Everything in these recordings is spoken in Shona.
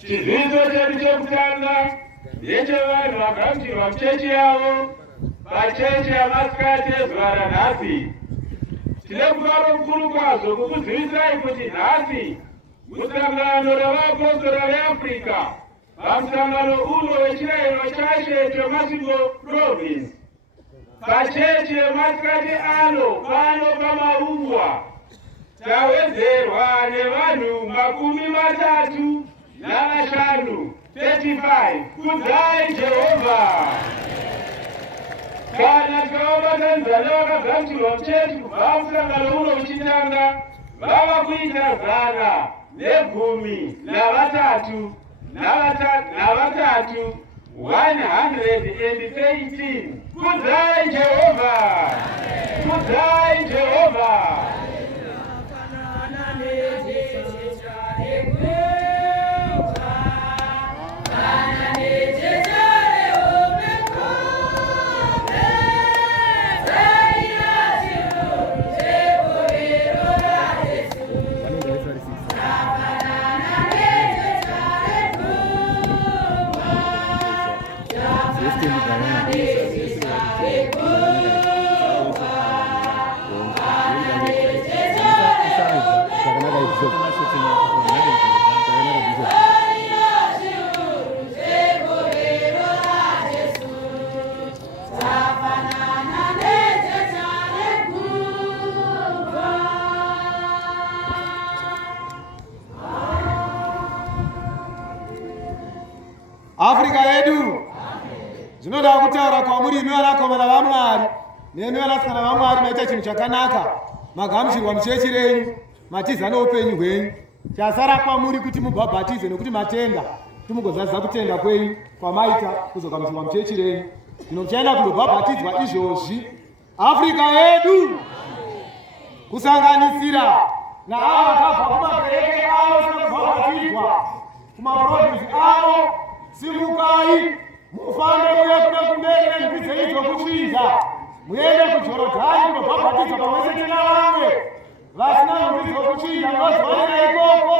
Chiziviso chedu chekutanga ndechevanhu vagamuchirwa muchechi yavo pachechi yamasikati ezuva ranhasi. Tine mufaro mukuru kwazvo kukuzivisai kuti nhasi musangano ravapostori veafrica pamusangano uno wechirayiro chashe chemasvingo province pachechi yemasikati ano pano pamaungwa tawedzerwa nevanhu 35 kudzai Jehovha. Kana tikaobatanzania vakagamuchirwa muchechi kubva musangano uno uchitanga vava kuita 113 118. Kudzai Jehovha, kudzai Jehovha. Afrika yedu zvinoda kutaura kwamuri imi vanakomana vaMwari nemi vanasikana vaMwari maita chinhu chakanaka, magamuchirwa muchechi renyu, matiza noupenyu hwenyu. Chasara kwamuri kuti mubhabhatize nokuti matenda timugozadzisa kutenda kwenyu kwamaita kuzogamuchirwa muchechi renyu. Zvino muchaenda kundobhabhatidzwa izvozvi. Afrika yedu kusanganisira naavo vakabva kumakereke avo sekubhabhatidzwa kumaprovinsi avo, simukai mufambe muye kuda kumberi nenzwi dzeizvo kuchinja, muende kuJorodhani kundobhabhatidzwa pamwechete navamwe vasina nhumbi dzokuchinja. Munozwanira ikoko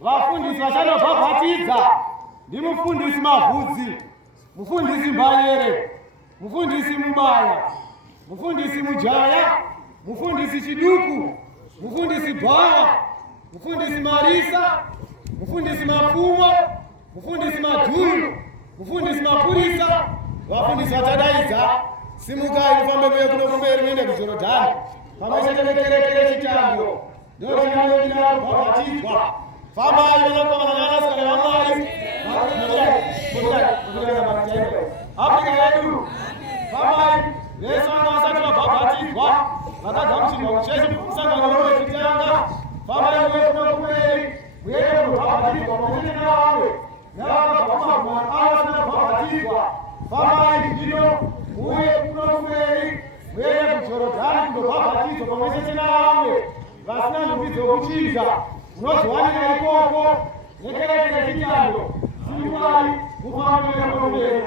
vafundisi vachanobhabhatidza ndimufundisi Mavhudzi, mufundisi Mbanyere, mufundisi Mubaya, mufundisi Mujaya, mufundisi Chiduku, mufundisi Bhawa, mufundisi Marisa, mufundisi Mapfumo, mufundisi Madhuru, mufundisi Mapurisa, vafundisi vachadaidza simukai mufambe muye kuno kumberi muende kuJorodhani pamwechete nekereke yechitando ndotinanoina kubhabhatidzwa. Fambai vanakomana navanasikana vaMwari. Afrika yedu, fambai vese vanga vasati vabhabhatidzwa vakagamuchirwa muchechi musangano uno wechitanga. Fambai muye kuno kumberi muende kundobhabhatidzwa pamwechete navamwe navakabva kumagwaro avo vasina kubhabhatidzwa. Fambai zvino muye kuno kumberi muende kuJorodhani kundobhabhatidzwa pamwechete navamwe vasina nhumbi dzokuchinja. Munozwanira ikoko nekereke yechitando. Simukai mufambe muye kuno kumberi.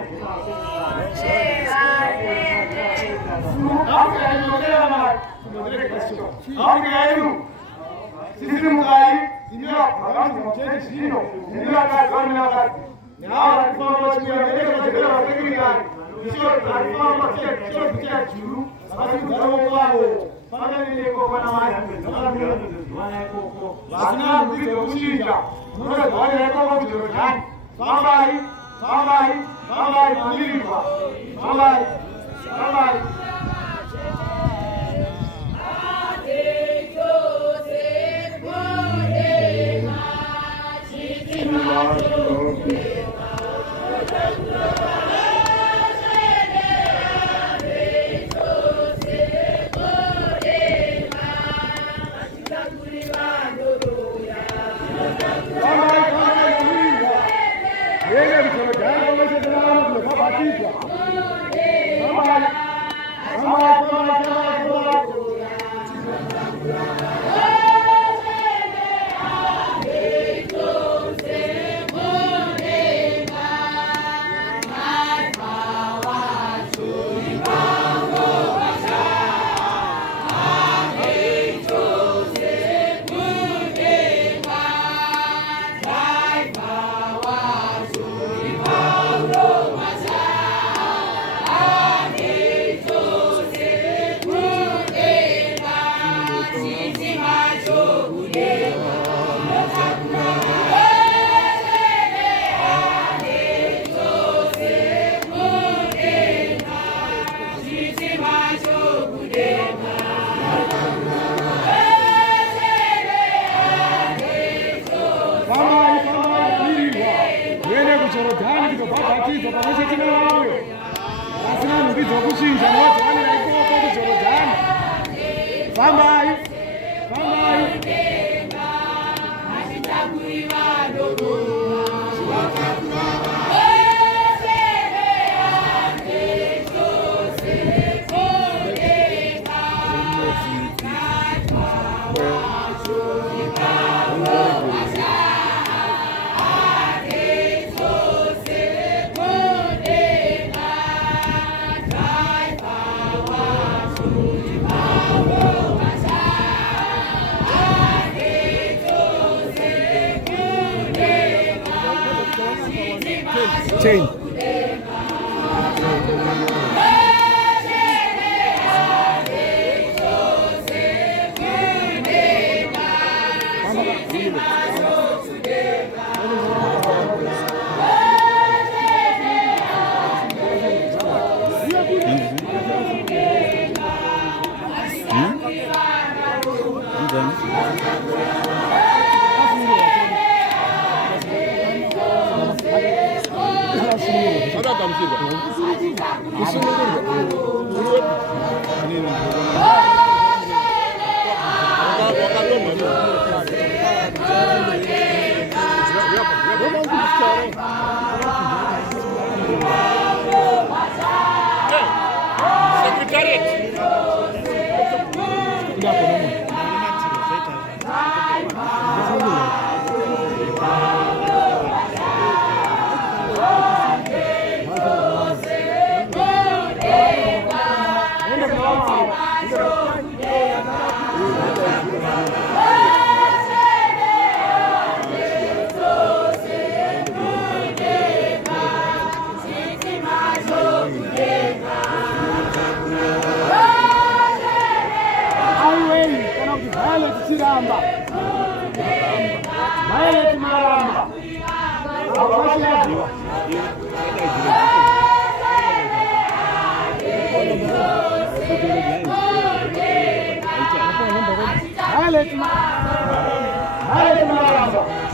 Afrika yedu sisimukai iniyo vagamuchirwa muchechi zvino iniyo vakazvanakati neava tifamba chimuyaeeaekera vasekirikani ichoarifamba chichozvichira juru vakasimudza ruoko vavo fanganine ikoko namai zvakamirana ikoko vasina nhumbi dzokuchinja. Munozvanira ikoko kuJorodhani. Fambai, fambai, fambai mamirirwa, fambai, fambai. kushinja nothi wani la ikoko kuzolojana. Fambayi. Change. Violet Maramba.